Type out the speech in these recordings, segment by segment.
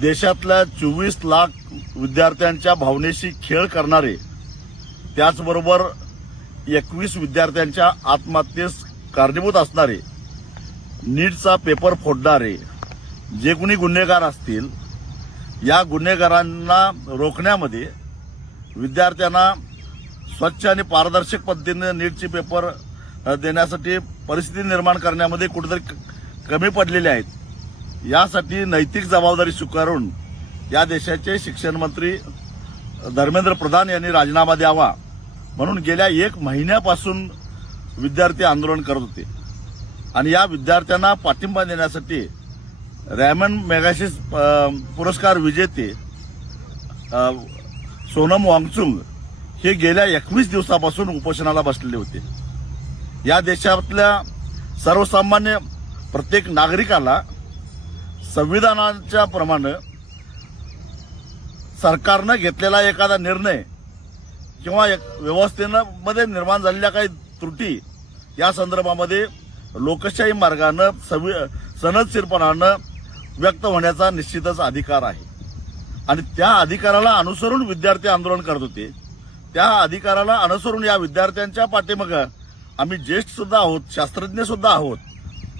देशातल्या 24 लाख विद्यार्थ्यांच्या भावनेशी खेळ करणारे, त्याचबरोबर 21 विद्यार्थ्यांच्या आत्महत्येस कारणीभूत असणारे, नीटचा पेपर फोडणारे जे कोणी गुन्हेगार असतील, या गुन्हेगारांना रोखण्यामध्ये, विद्यार्थ्यांना स्वच्छ आणि पारदर्शक पद्धतीने नीटचे पेपर देण्यासाठी परिस्थिती निर्माण करण्यामध्ये कुठेतरी कमी पडलेले आहेत. यासाठी नैतिक जबाबदारी स्वीकारून या देशाचे शिक्षण मंत्री धर्मेंद्र प्रधान यांनी राजीनामा द्यावा म्हणून गेल्या 1 महिन्यापासून विद्यार्थी आंदोलन करत होते. आणि या विद्यार्थ्यांना पाठिंबा देण्यासाठी रॅमन मॅगसेसे पुरस्कार विजेते सोनम वांगचुक हे गेल्या 21 दिवसापासून उपोषणाला बसलेले होते. या देशातल्या सर्वसामान्य प्रत्येक नागरिकाला संविधानाच्या प्रमाणे सरकारनं घेतलेला एखादा निर्णय किंवा व्यवस्थेमध्ये निर्माण झालेल्या काही त्रुटी या संदर्भामध्ये लोकशाही मार्गानं सनदशीरपणानं व्यक्त होण्याचा निश्चितच अधिकार आहे. आणि त्या अधिकाराला अनुसरून विद्यार्थी आंदोलन करत होते. त्या अधिकाराला अनुसरून या विद्यार्थ्यांच्या पाठीमागे आम्ही ज्येष्ठ सुद्धा आहोत, शास्त्रज्ञ सुद्धा आहोत,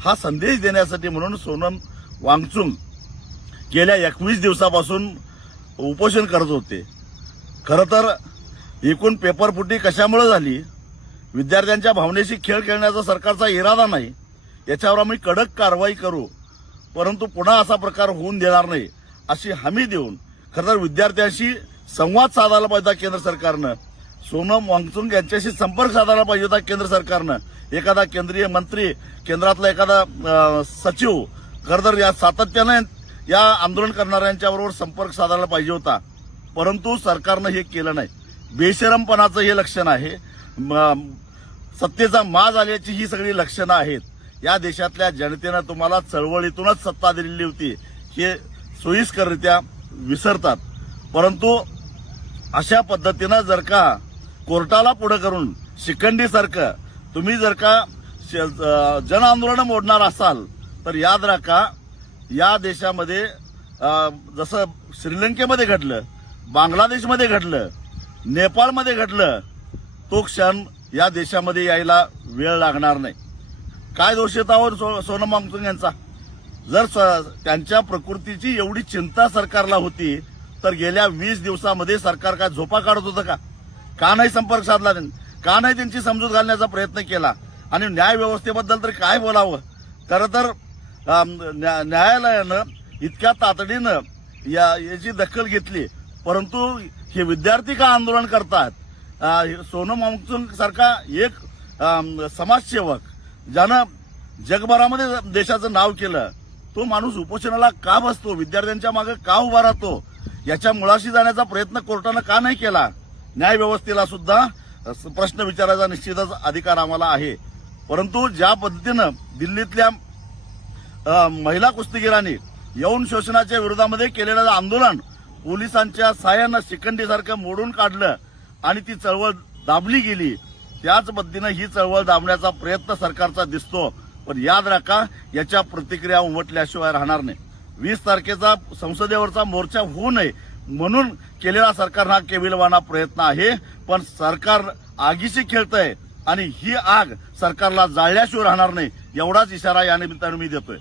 हा संदेश देण्यासाठी म्हणून सोनम वांगचुक गेल्या 21 दिवसापासून उपोषण करत होते. खरं तर एकूण पेपरफुटी कशामुळे झाली, विद्यार्थ्यांच्या भावनेशी खेळ खेळण्याचा सरकारचा इरादा नाही. याच्यावर आम्ही कडक कारवाई करू, परंतु पुन्हा असा प्रकार होऊन देणार नाही अशी हमी देऊन खरं तर विद्यार्थ्यांशी संवाद साधायला पाहिजे केंद्र सरकारनं. सोनम वांगचुक यांच्याशी संपर्क साधायला पाहिजे होता केंद्र सरकारनं. एखादा केंद्रीय मंत्री, केंद्रातला एखादा सचिव खरं तर या सातत्यानं या आंदोलन करणाऱ्यांच्याबरोबर संपर्क साधायला पाहिजे होता, परंतु सरकारनं हे केलं नाही. बेशरमपणाचं हे लक्षण आहे. सत्तेचा माज आल्याची ही सगळी लक्षणं आहेत. या देशातल्या जनतेनं तुम्हाला चळवळीतूनच सत्ता दिलेली होती हे सोयीस्कररित्या विसरतात. परंतु अशा पद्धतीनं जर का कोर्टाला पुढे करून शिखंडीसारखं तुम्ही जर का जन आंदोलन मोडणार असाल तर याद राखा, या देशामध्ये जसं श्रीलंकेमध्ये घडलं, बांगलादेशमध्ये घडलं, नेपाळमध्ये घडलं, तो क्षण या देशामध्ये यायला वेळ लागणार नाही. काय दोष येतावर सोनम वांगचुक यांचा? जर त्यांच्या प्रकृतीची एवढी चिंता सरकारला होती तर गेल्या 20 दिवसामध्ये सरकार काय झोपा काढत होतं का? का नाही संपर्क साधला त्यांनी? का नाही त्यांची समजूत घालण्याचा प्रयत्न केला? आणि न्याय व्यवस्थेबद्दल तर काय बोलावं. खरं तर न्यायालयानं इतक्या तातडीनं याची दखल घेतली, परंतु हे विद्यार्थी का आंदोलन करतात? सोनम वांगचुक सारखा एक समाजसेवक ज्यानं जगभरामध्ये देशाचं नाव केलं, तो माणूस उपोषणाला का बसतो? विद्यार्थ्यांच्या मागे का उभा राहतो? याच्या मुळाशी जाण्याचा प्रयत्न कोर्टानं का नाही केला? न्याय व्यवस्थेला सुद्धा प्रश्न विचारायचा निश्चितच अधिकार आम्हाला आहे. परंतु ज्या पद्धतीनं दिल्लीतल्या महिला कुस्तीगिरांनी यौन शोषणाच्या विरोधामध्ये केलेलं आंदोलन पोलिसांच्या साह्यानं शिखंडीसारखं मोडून काढलं आणि ती चळवळ दाबली गेली, त्याच पद्धतीनं ही चळवळ दाबण्याचा प्रयत्न सरकारचा दिसतो. पण याद राखा, याच्या प्रतिक्रिया उमटल्याशिवाय राहणार नाही. 20 तारखेचा संसदेवरचा मोर्चा होऊ नये म्हणून केलेला सरकारनं हा केविलवाणा प्रयत्न आहे. पण सरकार आगीशी खेळतंय आणि ही आग सरकारला जाळल्याशिवाय राहणार नाही, एवढाच इशारा या निमित्तानं मी देतोय.